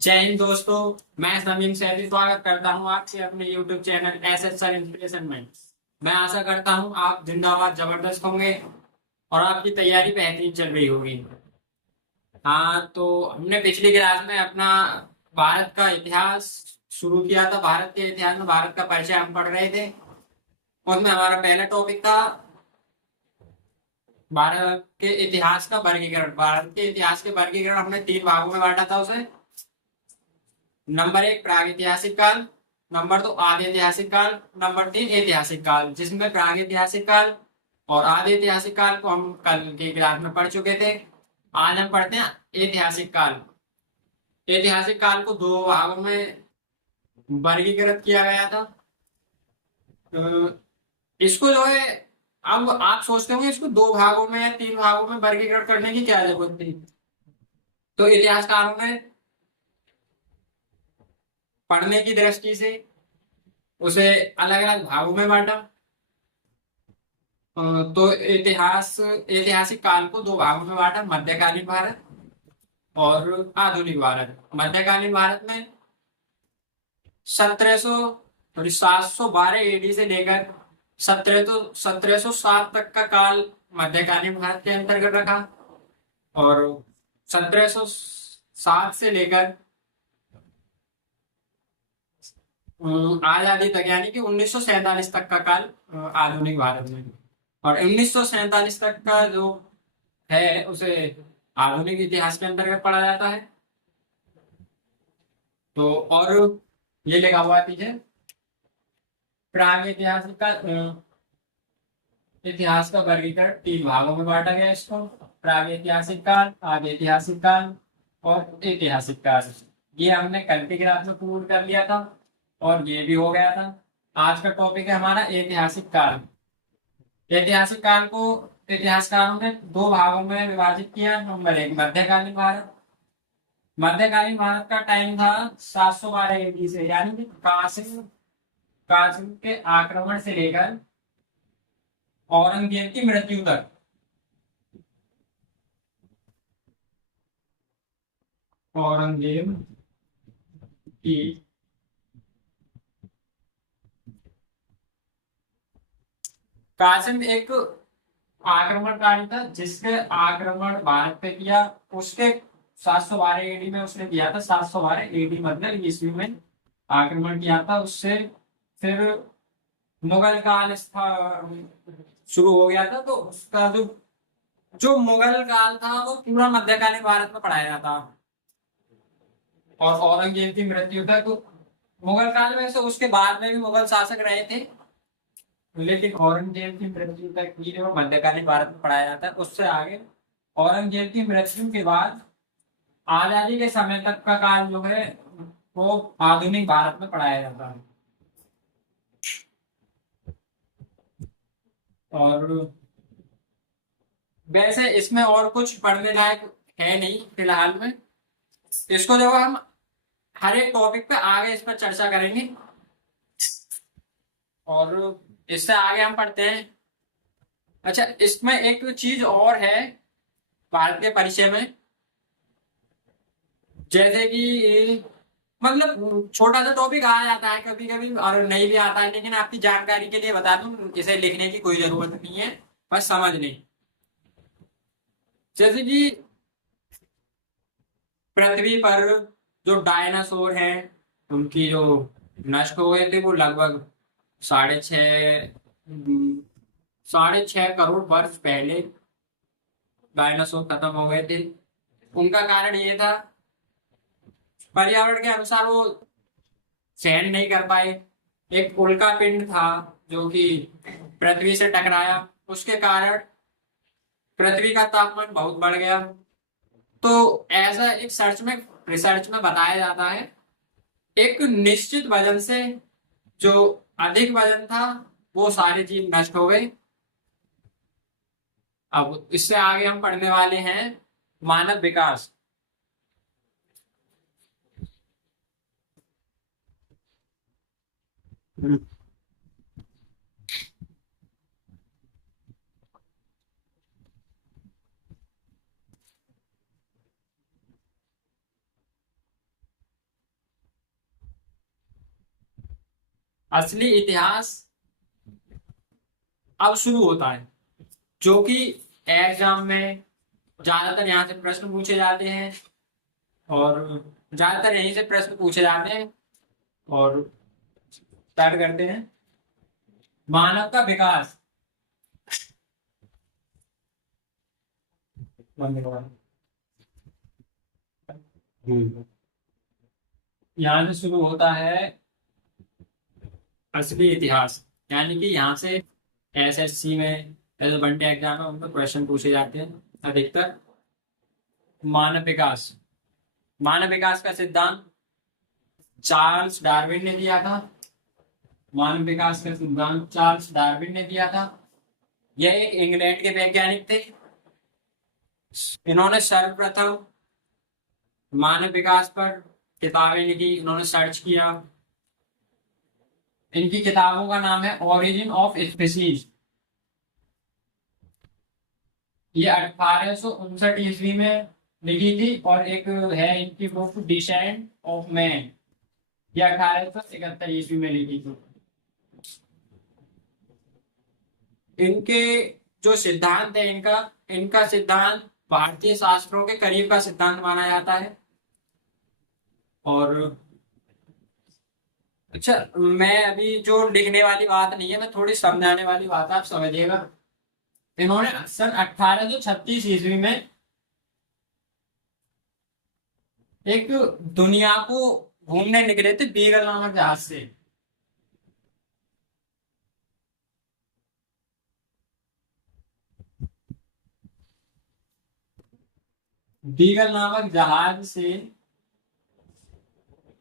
जय हिंद दोस्तों। मैं समीम सैदी स्वागत करता हूं आपके अपने YouTube channel SS sir inspiration में। मैं आशा करता हूं आप जिंदाबाद जबरदस्त होंगे और आपकी तैयारी बेहतरीन चल रही होगी। हाँ, तो हमने पिछली क्लास में अपना भारत का इतिहास शुरू किया था। भारत के इतिहास में भारत का परिचय हम पढ़ रहे थे। उसमें हमारा पहला टॉपिक था भारत के इतिहास का वर्गीकरण। भारत के इतिहास के वर्गीकरण हमने तीन भागों में बांटा था उसे। नंबर एक प्रागैतिहासिक काल, नंबर दो आदि ऐतिहासिक काल, नंबर तीन ऐतिहासिक काल, जिसमें प्रागैतिहासिक काल और आदि ऐतिहासिक काल को हम कल की क्लास में पढ़ चुके थे। आज हम पढ़ते हैं ऐतिहासिक काल। ऐतिहासिक काल को दो भागों में वर्गीकृत किया गया था। अ, इसको जो है, अब आप सोचते होंगे इसको दो भागों में या तीन भागों में वर्गीकृत करने की क्या जरूरत थी। तो इतिहासकारों ने पढ़ने की दृष्टि से उसे अलग अलग भागों में बांटा। तो ऐतिहासिक काल को दो भागों में बांटा, मध्यकालीन भारत और आधुनिक भारत। मध्यकालीन भारत में 1700 सॉरी 712 एडी से लेकर 1707 तक का काल मध्यकालीन भारत के अंतर्गत रखा। और 1707 से लेकर आजादी तक यानी कि 1947 तक का काल आधुनिक भारत में। और 1947 तक का जो है उसे आधुनिक इतिहास के अंतर्गत पढ़ा जाता है। तो और ये लिखा हुआ है पीछे, प्राग ऐतिहासिक का इतिहास का वर्गीकरण तीन भागों में बांटा गया है इसको। प्राग ऐतिहासिक काल, आदि ऐतिहासिक काल और ऐतिहासिक काल। ये हमने कल की क्लास में पूर्ण कर लिया था और ये भी हो गया था। आज का टॉपिक है हमारा ऐतिहासिक काल। ऐतिहासिक काल को इतिहासकारों ने दो भागों में विभाजित किया। नंबर एक मध्यकालीन भारत। मध्यकालीन भारत का टाइम था 712 एडी से, यानी कि कासिम कासिम के आक्रमण से लेकर औरंगजेब की मृत्यु तक। औरंगजेब की कासिम एक आक्रमणकारी था जिसने आक्रमण भारत पे किया। उसके 712 एडी में उसने किया था। 712 एडी मतलब ईस्वी में आक्रमण किया था उससे। फिर मुगल काल शुरू हो गया था। तो उसका जो जो मुगल काल था वो पूरा मध्यकालीन भारत में पढ़ाया जाता। और औरंगजेब की मृत्यु तक मुगल काल में से उसके बाद में भी मुगल शासक रहे थे, लेकिन औरंगजेब की मृत्यु तक ही जो मध्यकालीन भारत में पढ़ाया जाता है। उससे आगे औरंगजेब की मृत्यु के बाद आजादी के समय तक का काल जो है वो आधुनिक भारत में पढ़ाया जाता है। और वैसे इसमें और कुछ पढ़ने लायक है नहीं फिलहाल में। इसको जब हम हर एक टॉपिक पे आगे इस पर चर्चा करेंगे। और इससे आगे हम पढ़ते हैं। अच्छा, इसमें एक चीज और है भारत के परिचय में, जैसे कि मतलब छोटा सा टॉपिक आ जाता है कभी कभी और नहीं भी आता है, लेकिन आपकी जानकारी के लिए बता दूं, इसे लिखने की कोई जरूरत नहीं है, बस समझ लें। जैसे कि पृथ्वी पर जो डायनासोर हैं उनकी जो नष्ट हो गए थे वो लगभग साढ़े छः साढ़े छह करोड़ वर्ष पहले डायनासोर खत्म हो गए थे। उनका कारण ये था, पर्यावरण के अनुसार वो सहन नहीं कर पाए। एक उल्का पिंड था जो कि पृथ्वी से टकराया, उसके कारण पृथ्वी का तापमान बहुत बढ़ गया। तो ऐसा एक रिसर्च में बताया जाता है, एक निश्चित वजन से जो अधिक वजन था वो सारे जीव नष्ट हो गए। अब इससे आगे हम पढ़ने वाले हैं मानव विकास। असली इतिहास अब शुरू होता है, जो कि एग्जाम में ज्यादातर यहाँ से प्रश्न पूछे जाते हैं, और ज्यादातर यहीं से प्रश्न पूछे जाते हैं। और स्टार्ट करते हैं। मानव का विकास। यहाँ से शुरू होता है असली इतिहास, यानी कि यहाँ से एसएससी में, एस वन डे एग्जाम में उनको क्वेश्चन पूछे जाते हैं अधिकतर। मानव विकास। मानव विकास का सिद्धांत चार्ल्स डार्विन ने दिया था। मानव विकास का सिद्धांत चार्ल्स डार्विन ने दिया था। यह एक इंग्लैंड के वैज्ञानिक थे। इन्होंने सर्वप्रथम मानव विकास पर किताबें लिखी, इन्होंने सर्च किया। इनकी किताबों का नाम है ओरिजिन ऑफ स्पीसीज। ये 1859 ईस्वी में लिखी थी। और एक है इनकी बुक डिसेंट ऑफ मैन, ये 1871 ईस्वी में लिखी थी। इनके जो सिद्धांत है, इनका इनका सिद्धांत भारतीय शास्त्रों के करीब का सिद्धांत माना जाता है। और अच्छा, मैं अभी जो लिखने वाली बात नहीं है, मैं थोड़ी समझाने वाली बात आप समझिएगा। इन्होंने सन 1836 ईस्वी में एक दुनिया को घूमने निकले थे बीगल नामक जहाज से। बीगल नामक जहाज से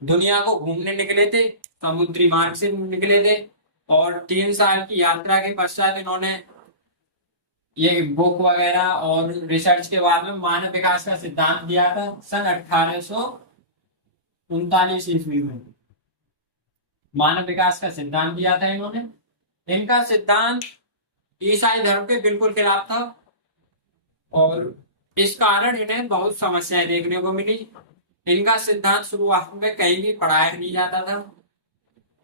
दुनिया को घूमने निकले थे, समुद्री मार्ग से निकले थे। और 3 साल की यात्रा के पश्चात इन्होंने ये बुक वगैरह और रिसर्च के बाद में मानव विकास का सिद्धांत दिया था सन 1839 ईस्वी में। मानव विकास का सिद्धांत दिया था इन्होंने। इनका सिद्धांत ईसाई धर्म के बिल्कुल खिलाफ था, और इस कारण इन्हें बहुत समस्याएं देखने को मिली। इनका सिद्धांत शुरुआत में कहीं भी पढ़ाया नहीं जाता था,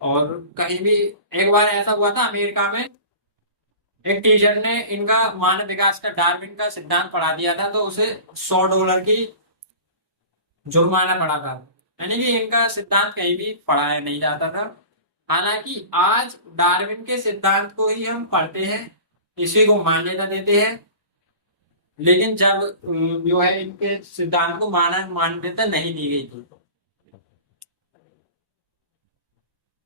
और कहीं भी एक बार ऐसा हुआ था अमेरिका में, एक टीचर ने इनका मानव विकास का डार्विन का सिद्धांत पढ़ा दिया था, तो उसे $100 की जुर्माना पड़ा था। यानी कि इनका सिद्धांत कहीं भी पढ़ाया नहीं जाता था। हालांकि आज डार्विन के सिद्धांत को ही हम पढ़ते हैं, इसी को मान्यता देते हैं। लेकिन जब जो है इनके सिद्धांत को मान्यता नहीं दी गई थी।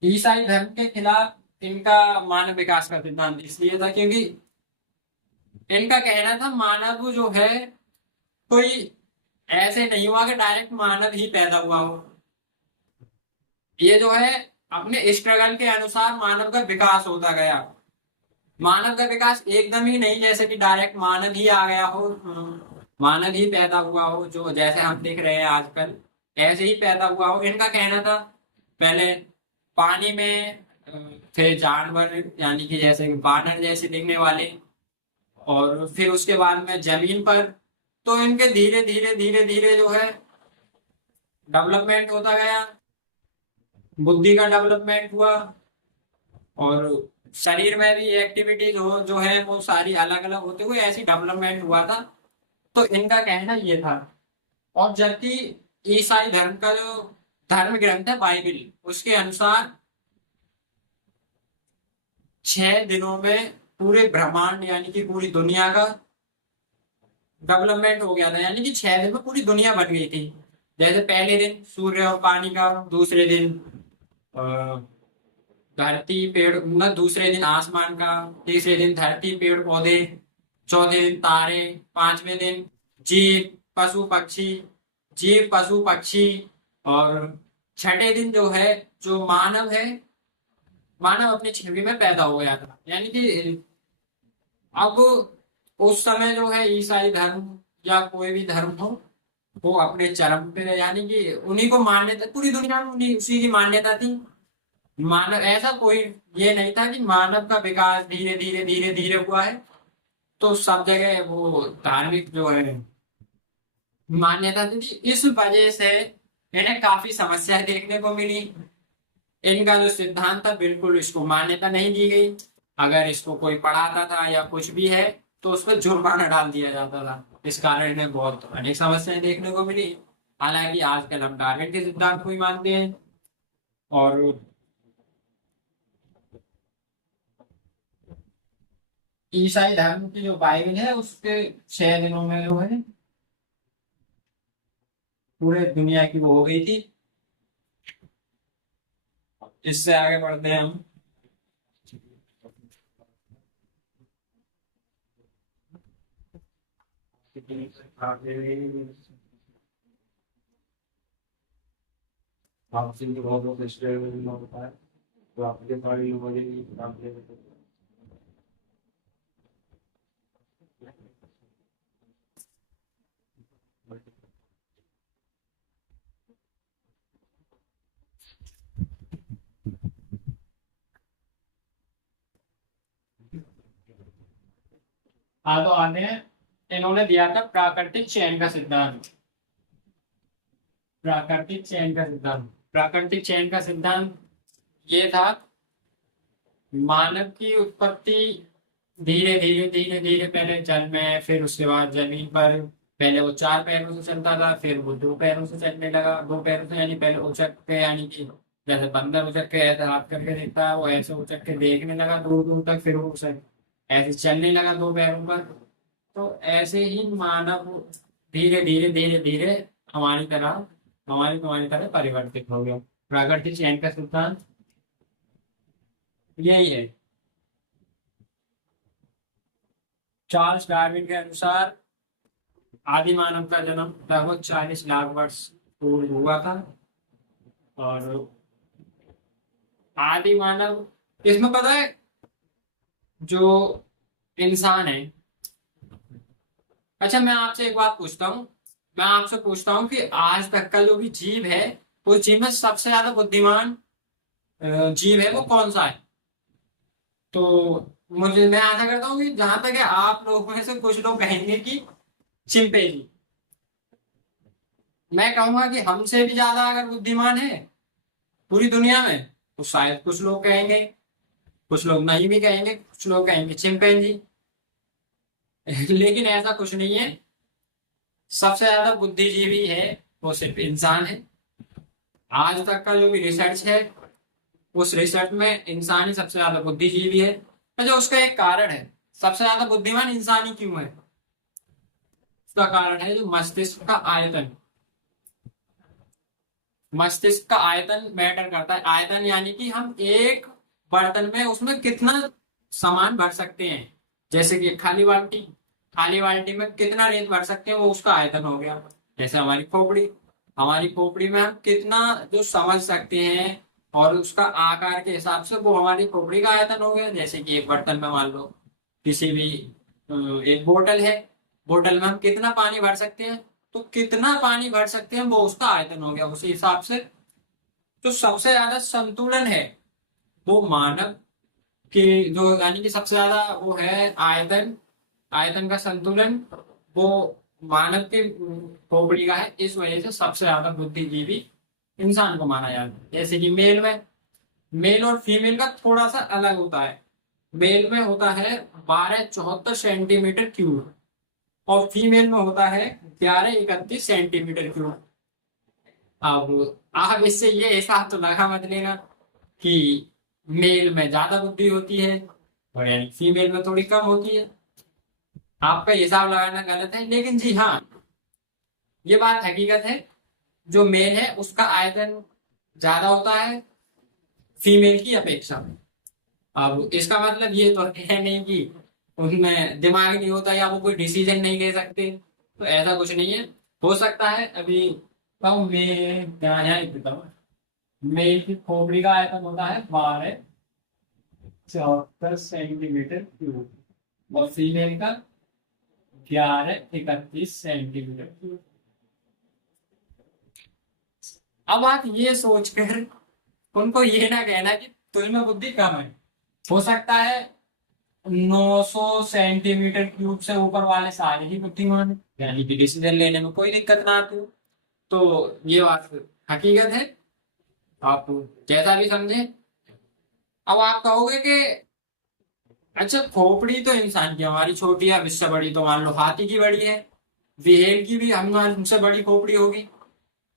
ईसाई धर्म के खिलाफ इनका मानव विकास का सिद्धांत इसलिए था क्योंकि इनका कहना था मानव जो है कोई ऐसे नहीं हुआ कि डायरेक्ट मानव ही पैदा हुआ हो। ये जो है अपने स्ट्रगल के अनुसार मानव का विकास होता गया। मानव का विकास एकदम ही नहीं जैसे कि डायरेक्ट मानव ही आ गया हो, मानव ही पैदा हुआ हो, जो जैसे हम देख रहे हैं आजकल, ऐसे ही पैदा हुआ हो। इनका कहना था पहले पानी में थे जानवर, यानी कि जैसे बानर जैसे दिखने वाले, और फिर उसके बाद में जमीन पर। तो इनके धीरे धीरे धीरे धीरे जो है डेवलपमेंट होता गया, बुद्धि का डेवलपमेंट हुआ, और शरीर में भी एक्टिविटीज हो जो है वो सारी अलग अलग होते हुए ऐसी डेवलपमेंट हुआ था। तो इनका कहना ये था। और जबकि ईसाई धर्म का जो धर्म ग्रंथ है बाइबल, उसके अनुसार 6 दिनों में पूरे ब्रह्मांड यानी कि पूरी दुनिया का डेवलपमेंट हो गया था। यानी कि 6 दिन में पूरी दुनिया बन गई थी। जैसे पहले दिन सूर्य और पानी का, दूसरे दिन धरती पेड़, मतलब दूसरे दिन आसमान का, तीसरे दिन धरती पेड़ पौधे, चौथे दिन तारे, पांचवें दिन जीव पशु पक्षी, जीव पशु पक्षी, और छठे दिन जो है जो मानव है, मानव अपनी छवि में पैदा हो गया था। यानी कि अब उस समय जो है ईसाई धर्म या कोई भी धर्म हो, वो अपने चरम पे, यानी कि उन्हीं को मान्यता, पूरी दुनिया में उन्हीं उसी की मान्यता थी। मानव ऐसा कोई ये नहीं था कि मानव का विकास धीरे धीरे धीरे धीरे हुआ है। तो सब जगह वो धार्मिक जो है मान्यता थी। इस वजह से इन्हें काफी समस्याएं देखने को मिली। इनका जो सिद्धांत था बिल्कुल इसको मान्यता नहीं दी गई। अगर इसको कोई पढ़ाता था या कुछ भी है तो उस पर जुर्माना डाल दिया जाता था। इस कारण इन्हें बहुत अनेक समस्याएं देखने को मिली। हालांकि आजकल हम डार्विन के सिद्धांत को ही मानते हैं। और ईसाई धर्म की जो बाइबल है उसके 6 दिनों में जो है पूरे दुनिया की वो हो गई थी। इससे आगे बढ़ते हैं हम। आपसे तो बहुत स्टेज में होता है तो आपके सारी वजह आप हाँ तो आते हैं। इन्होंने दिया था प्राकृतिक चयन का सिद्धांत। प्राकृतिक चयन का सिद्धांत, प्राकृतिक चयन का सिद्धांत ये था मानव की उत्पत्ति धीरे धीरे धीरे धीरे पहले जल में, फिर उसके बाद जमीन पर। पहले वो 4 पैरों से चलता था, फिर वो 2 पैरों से चलने लगा। 2 पैरों से यानी पहले उचक के, यानी कि जैसे बंदर उचक के ऐसे हाथ करके देखता है, वो ऐसे उचक के देखने लगा दूर दूर तक, फिर वो उसे ऐसे चलने लगा 2 पैरों पर। तो ऐसे ही मानव धीरे धीरे धीरे धीरे हमारी तरह, हमारी तुम्हारी तरह परिवर्तित हो गया। प्राकृतिक चयन का सिद्धांत यही है। चार्ल्स डार्विन के अनुसार आदि मानव का जन्म लगभग 40 लाख वर्ष पूर्व हुआ था। और आदि मानव, इसमें पता है जो इंसान है। अच्छा मैं आपसे एक बात पूछता हूँ, मैं आपसे पूछता हूँ कि आज तक का जो भी जीव है, उस जीव में सबसे ज्यादा बुद्धिमान जीव है वो कौन सा है? तो मुझे, मैं आशा करता हूँ कि जहां तक है आप लोगों में से कुछ लोग कहेंगे कि चिंपैंजी। मैं कहूंगा कि हमसे भी ज्यादा अगर बुद्धिमान है पूरी दुनिया में तो शायद कुछ लोग कहेंगे, कुछ लोग नहीं भी कहेंगे, कुछ लोग कहेंगे चिंपैंजी। लेकिन ऐसा कुछ नहीं है। सबसे ज्यादा बुद्धिजीवी है वो सिर्फ इंसान है। आज तक का जो भी रिसर्च है उस रिसर्च में इंसान ही सबसे ज्यादा बुद्धिजीवी है। अच्छा उसका एक कारण है, सबसे ज्यादा बुद्धिमान इंसान ही क्यों है? उसका कारण है जो मस्तिष्क का आयतन। मस्तिष्क का आयतन मैटर करता है। आयतन यानी कि हम एक बर्तन में उसमें कितना सामान भर सकते हैं। जैसे कि खाली बाल्टी में कितना रेत भर सकते हैं, वो उसका आयतन हो गया। जैसे हमारी खोपड़ी में हम कितना जो समझ सकते हैं और उसका आकार के हिसाब से वो हमारी खोपड़ी का आयतन हो गया। जैसे कि एक बर्तन में मान लो किसी भी एक बोतल है, बोतल में हम कितना पानी भर सकते हैं, तो कितना पानी भर सकते हैं वो उसका आयतन हो गया। उसी हिसाब से जो सबसे ज्यादा संतुलन है वो मानव के, जो यानी कि सबसे ज्यादा वो है आयतन, आयतन का संतुलन वो मानव के खोपड़ी का है। इस वजह से सबसे ज्यादा बुद्धिजीवी इंसान को माना जाता है। जैसे कि मेल और फीमेल का थोड़ा सा अलग होता है। मेल में होता है 1274 सेंटीमीटर क्यूब और फीमेल में होता है 1131 सेंटीमीटर क्यूब। अब आप इससे ये हिसाब तो लगा मत लेना कि मेल में ज्यादा बुद्धि होती है और यानी फीमेल में थोड़ी कम होती है। आपका हिसाब लगाना गलत है। लेकिन जी हाँ, ये बात हकीकत है, जो मेल है उसका आयतन ज्यादा होता है फीमेल की अपेक्षा। अब इसका मतलब ये तो है नहीं कि उनमें दिमाग नहीं होता या वो कोई डिसीजन नहीं ले सकते, तो ऐसा कुछ नहीं है। हो सकता है अभी बताऊं, मैं यहाँ लिख देता हूँ। मेल की खोपड़ी का आयतन होता है 1274 सेंटीमीटर क्यूब और फीमेल का 1131 सेंटीमीटर। अब आप ये सोचकर उनको ये ना कहना कि तुझमें बुद्धि कम है। हो सकता है 900 सेंटीमीटर क्यूब से ऊपर वाले सारे ही बुद्धिमान हैं, यानी कि डिसीजन लेने में कोई दिक्कत ना आती हो। तो ये बात हकीकत है। आप जैसा भी समझे। अब आप कहोगे कि अच्छा खोपड़ी तो इंसान की हमारी छोटी है, अब इससे बड़ी तो मान लो हाथी की बड़ी है, व्हेल की भी हमसे बड़ी खोपड़ी होगी।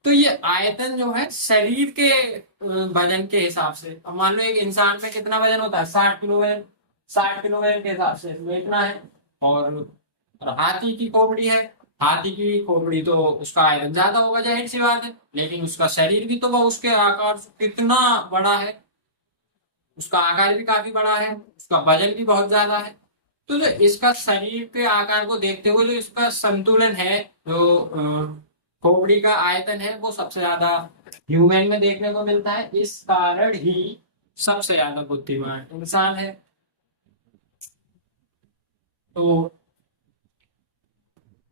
तो ये आयतन जो है शरीर के वजन के हिसाब से, अब मान लो एक इंसान में कितना वजन होता है, 60 किलो वजन, 60 किलो वजन के हिसाब से वो इतना है। और हाथी की खोपड़ी है, हाथी की खोपड़ी तो उसका आयतन ज्यादा होगा, जाहिर सी बात है, लेकिन उसका शरीर भी तो वो उसके आकार से कितना बड़ा है, उसका आकार भी काफी बड़ा है, उसका वजन भी बहुत ज्यादा है। तो जो इसका शरीर के आकार को देखते हुए जो इसका संतुलन है, जो खोपड़ी का आयतन है, वो सबसे ज्यादा ह्यूमन में देखने को मिलता है। इस कारण ही सबसे ज्यादा बुद्धिमान इंसान है। तो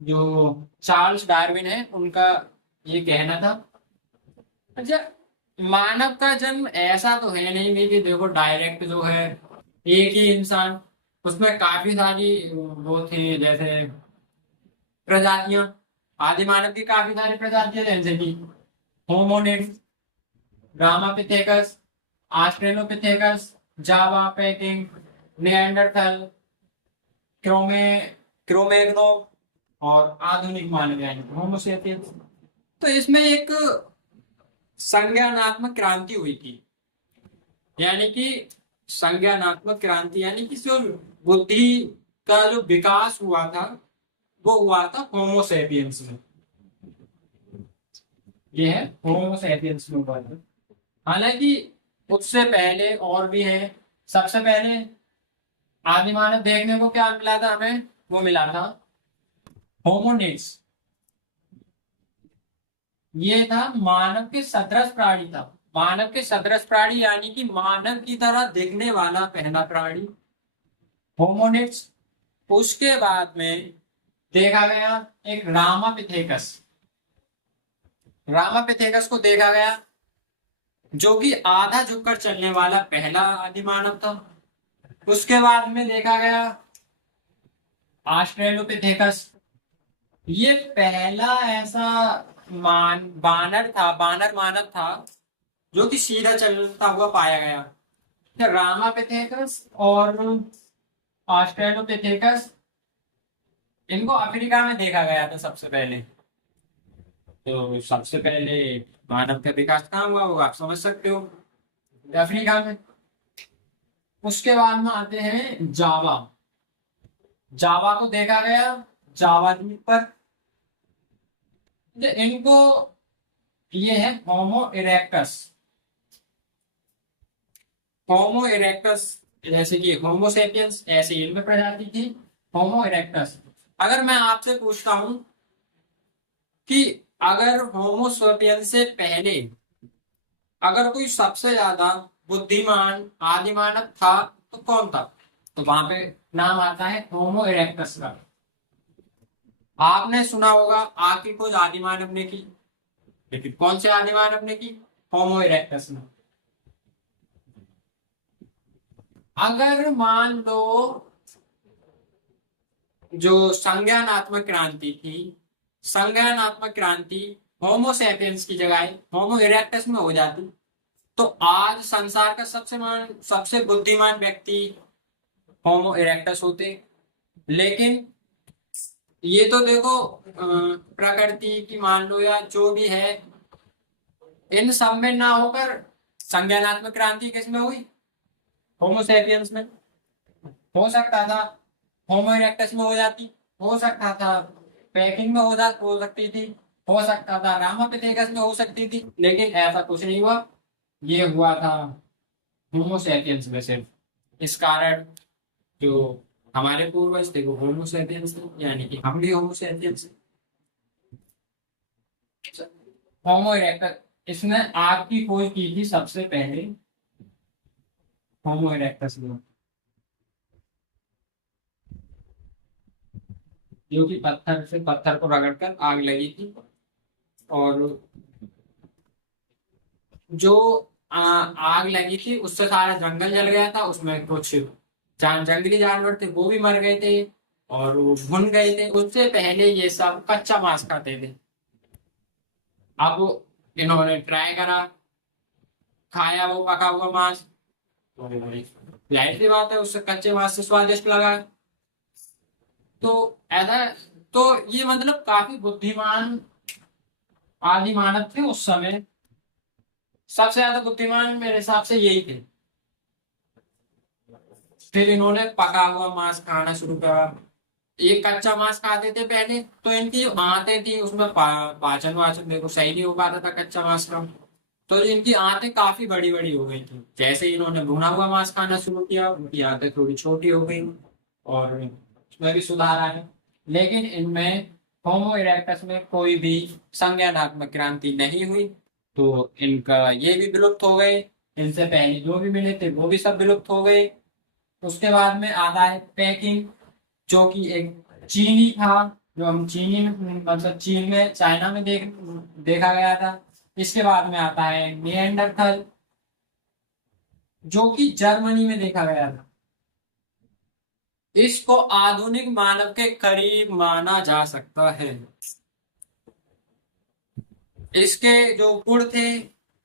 जो चार्ल्स डार्विन है उनका ये कहना था। अच्छा, मानव का जन्म ऐसा तो है नहीं भी कि देखो डायरेक्ट जो है एक ही इंसान, उसमें काफी सारी वो थी, जैसे प्रजातियां, आदि मानव की काफी सारी प्रजातियां, जैसे कि होमोनिड्स, ग्रामापिथेकस, ऑस्ट्रेलोपिथेकस, जावा, पेकिंग, निएंडरथल, क्रोमे क्रोमैग्नो, और आधुनिक मानव यानी होमोसेपियंस। तो इसमें एक संज्ञानात्मक क्रांति हुई थी, यानी कि संज्ञानात्मक क्रांति यानी कि जो बुद्धि का जो विकास हुआ था वो हुआ था होमोसेपियंस में। ये है होमोसेपियंस में हुआ था। हालांकि उससे पहले और भी है। सबसे पहले आदि मानव देखने को क्या मिला था हमें, वो मिला था होमोनिड्स। ये था मानव के सदृश प्राणी था, मानव के सदृश प्राणी यानी कि मानव की तरह दिखने वाला पहला प्राणी होमोनिड्स। उसके बाद में देखा गया एक रामापिथेकस, रामापिथेकस को देखा गया जो कि आधा झुककर चलने वाला पहला आदि मानव था। उसके बाद में देखा गया ऑस्ट्रेलोपिथेकस। ये पहला ऐसा बानर था, बानर मानव था जो कि सीधा चलता हुआ पाया गया। तो रामापिथेकस और ऑस्ट्रेलोपिथेकस, इनको अफ्रीका में देखा गया था सबसे पहले। तो सबसे पहले मानव का विकास कहाँ हुआ होगा आप समझ सकते हो, अफ्रीका में। उसके बाद में आते हैं जावा, जावा को देखा गया जावा द्वीप पर। तो इनको, ये है होमो इरेक्टस, होमो इरेक्टस, जैसे कि होमोसेपियंस ऐसे ही इनमें प्रजाति थी होमो इरेक्टस। अगर मैं आपसे पूछता हूं कि अगर होमोसेपियंस से पहले अगर कोई सबसे ज्यादा बुद्धिमान आदि मानव था तो कौन था, तो वहां पे नाम आता है होमो इरेक्टस का। आपने सुना होगा आग की खोज आदि मानव ने की, लेकिन कौन से आदि मानव ने की, होमो इरेक्टस ने। अगर मान लो जो संज्ञानात्मक क्रांति थी, संज्ञानात्मक क्रांति होमोसेपियंस की जगह होमो इरेक्टस में हो जाती, तो आज संसार का सबसे बुद्धिमान व्यक्ति होमो इरेक्टस होते। लेकिन ये तो देखो प्रकृति की मान लो या जो भी है, इन सब में ना होकर संज्ञानात्मक क्रांति किसमें हुई, होमोसेपियंस में। हो सकता था होमो इरेक्टस में हो जाती, हो सकता था पेकिंग में हो सकती थी, हो सकता था रामापिथेकस में हो सकती थी, लेकिन ऐसा कुछ नहीं हुआ। ये हुआ था होमोसेपियंस में सिर्फ। इस कारण जो हमारे पूर्वज थे वो होमोसेपियंस थे, यानी कि हम भी होमोसेपियंस। होमो इरेक्टस, इसने आग की खोज की थी सबसे पहले होमो इरेक्टस ने, जो कि पत्थर से पत्थर को रगड़कर आग लगी थी। और जो आग लगी थी उससे सारा जंगल जल गया था, उसमें कुछ जंगली जानवर थे वो भी मर गए थे और वो भुन गए थे। उससे पहले ये सब कच्चा मांस खाते थे। अब इन्होंने ट्राई करा खाया वो पका हुआ मांस, जाहिर सी बात है उससे कच्चे मांस से स्वादिष्ट लगा। तो ऐसा, तो ये मतलब काफी बुद्धिमान आदि मानव थे उस समय। सबसे ज्यादा बुद्धिमान मेरे हिसाब से यही थे। फिर इन्होंने पका हुआ मांस खाना शुरू करा। ये कच्चा मांस खाते थे पहले, तो इनकी जो आंतें थी उसमें पाचन वाचन देखो सही नहीं हो पाता था कच्चा मांस का। तो इनकी आंतें काफी बड़ी बड़ी हो गई थी। जैसे ही इन्होंने भुना हुआ मांस खाना शुरू किया, उनकी आंतें थोड़ी छोटी हो गई और उसमें भी सुधार आया। लेकिन इनमें होमो इरेक्टस में कोई भी संज्ञानात्मक क्रांति नहीं हुई। तो इनका ये भी विलुप्त हो गए। इनसे पहले जो भी मिले थे वो भी सब विलुप्त हो गए। उसके बाद में आता है पेकिंग, जो कि एक चीनी था। जो हम चीनी में मतलब चीन में चाइना में देखा गया था। इसके बाद में आता है निएंडरथल, जो कि जर्मनी में देखा गया था। इसको आधुनिक मानव के करीब माना जा सकता है। इसके जो गुण थे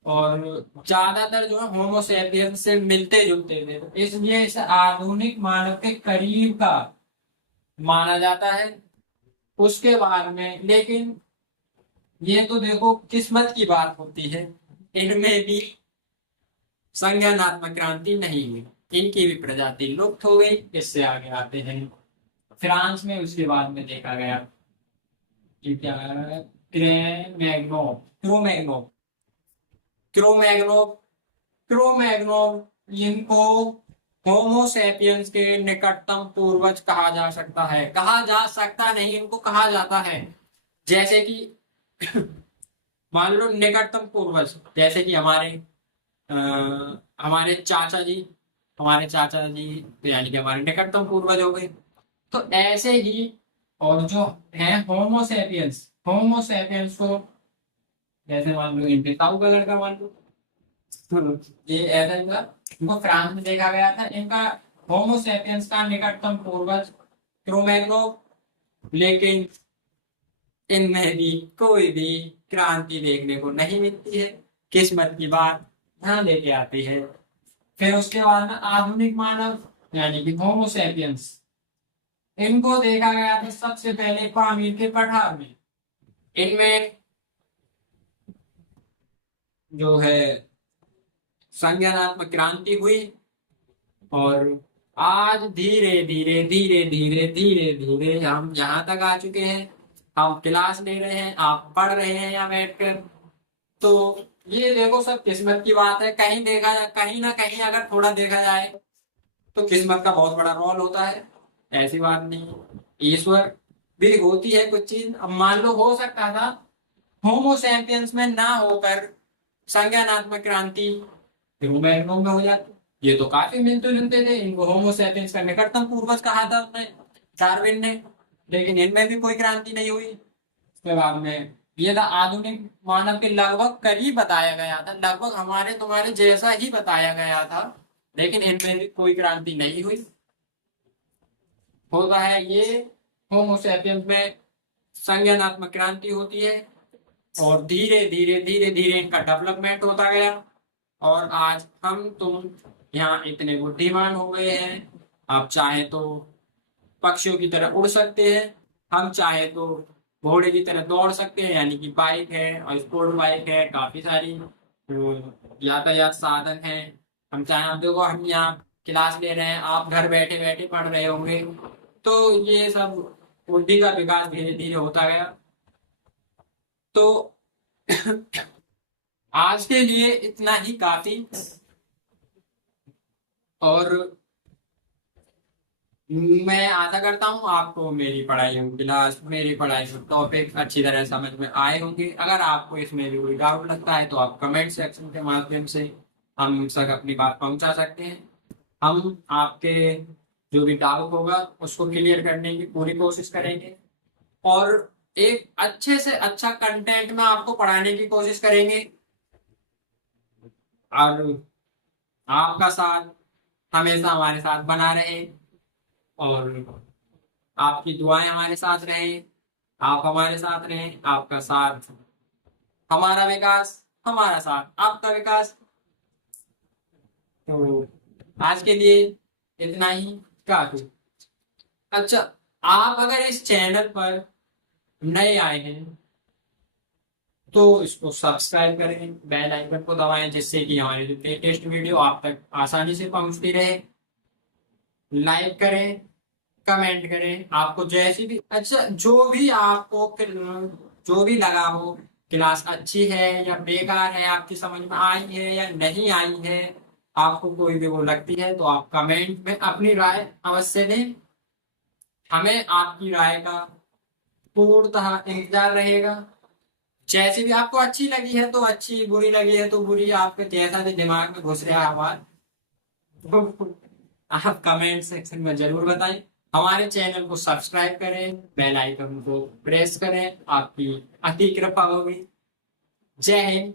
और ज्यादातर जो है होमो सेपियंस से मिलते जुलते थे, तो इसलिए इसे आधुनिक मानव के करीब का माना जाता है। उसके बाद में लेकिन ये तो देखो किस्मत की बात होती है, इनमें भी संज्ञानात्मक क्रांति नहीं हुई। इनकी भी प्रजाति लुप्त हो गई। इससे आगे आते हैं फ्रांस में। उसके बाद में देखा गया कि क्या है, क्रेमैग्नो क्रोमैग्नो क्रोमैग्नो क्रोमैग्नो इनको होमो सेपियंस के निकटतम पूर्वज कहा जा सकता है। कहा जा सकता नहीं, इनको कहा जाता है। जैसे कि मान लो निकटतम पूर्वज, जैसे कि अ, हमारे चाचा जी तो यानी कि हमारे निकटतम पूर्वज हो गए। तो ऐसे ही और जो है होमोसेपियंस को, जैसे मान लो इनके ताऊ का लड़का मान लो, ये ऐसा इनका, इनको फ्रांस में देखा गया था। इनका होमोसेपियंस का निकटतम पूर्वज क्रोमैग्नो। लेकिन इनमें भी कोई भी क्रांति देखने को नहीं मिलती है। किस्मत की बात ध्यान लेके आती है। फिर उसके बाद में आधुनिक मानव यानी कि होमोसेपियंस, इनको देखा गया था सबसे पहले पामीर के पठार में। इनमें जो है संज्ञानात्मक क्रांति हुई और आज धीरे धीरे धीरे धीरे धीरे धीरे हम यहाँ तक आ चुके हैं। हम क्लास ले रहे हैं, आप पढ़ रहे हैं यहाँ बैठकर। तो ये देखो सब किस्मत की बात है। कहीं ना कहीं अगर थोड़ा देखा जाए तो किस्मत का बहुत बड़ा रोल होता है। ऐसी बात नहीं, ईश्वर भी होती है कुछ चीज। अब मान लो हो सकता था होमो सैपियंस में ना होकर संज्ञानात्मक क्रांति ह्यूमैनो में हो जाती। ये तो काफी मिलते जुलते थे। इनको होमो सैपियंस का निकटतम पूर्वज कहा था उसने, डार्विन ने। लेकिन इनमें भी कोई क्रांति नहीं हुई। उसके बाद में ये था आधुनिक मानव के लगभग करीब बताया गया था, लगभग हमारे तुम्हारे जैसा ही बताया गया था। लेकिन इनमें भी कोई क्रांति नहीं हुई। होता है ये होमोसेपियंस में संज्ञानात्मक क्रांति होती है और धीरे धीरे धीरे धीरे इनका डेवलपमेंट होता गया। और आज हम तुम यहाँ इतने बुद्धिमान हो गए हैं। आप चाहे तो पक्षियों की तरह उड़ सकते हैं, हम चाहे तो घोड़े की तरह दौड़ सकते हैं, यानी कि बाइक है और स्पोर्ट बाइक है। काफी सारी यातायात साधन है। हम चाहे, आप देखो हम यहाँ क्लास ले रहे हैं, आप घर बैठे बैठे पढ़ रहे होंगे। तो ये सब बुद्धि का विकास धीरे धीरे होता गया। तो आज के लिए इतना ही काफी। और मैं आशा करता हूँ आपको मेरी पढ़ाई टॉपिक अच्छी तरह समझ में आए होंगे। अगर आपको इसमें भी कोई डाउट लगता है तो आप कमेंट सेक्शन के माध्यम से हम तक अपनी बात पहुंचा सकते हैं। हम आपके जो भी डाउट होगा उसको क्लियर करने की पूरी कोशिश करेंगे और एक अच्छे से अच्छा कंटेंट में आपको पढ़ाने की कोशिश करेंगे। और आपका साथ हमेशा हमारे साथ बना रहे और आपकी दुआएं हमारे साथ रहें। आप हमारे साथ रहें, आपका साथ हमारा विकास, हमारा साथ आपका विकास। तो आज के लिए इतना ही काफी। अच्छा, आप अगर इस चैनल पर नए आए हैं तो इसको सब्सक्राइब करें, बेल आइकन को दबाएं, जिससे कि हमारी जो लेटेस्ट वीडियो आप तक आसानी से पहुंचती रहे। लाइक करें, कमेंट करें, आपको जैसी भी अच्छा जो भी आपको जो भी लगा हो, क्लास अच्छी है या बेकार है, आपकी समझ में आई है या नहीं आई है, आपको कोई भी वो लगती है तो आप कमेंट में अपनी राय अवश्य दें। हमें आपकी राय का पूर्णतः इंतजार रहेगा। जैसी भी आपको अच्छी लगी है तो अच्छी, बुरी लगी है तो बुरी, आपके जैसा भी दिमाग में घुस रहा है आवाज आप कमेंट सेक्शन में जरूर बताएं। हमारे चैनल को सब्सक्राइब करें, बेल आइकन को प्रेस करें, आपकी अति कृपा होगी। जय हिंद।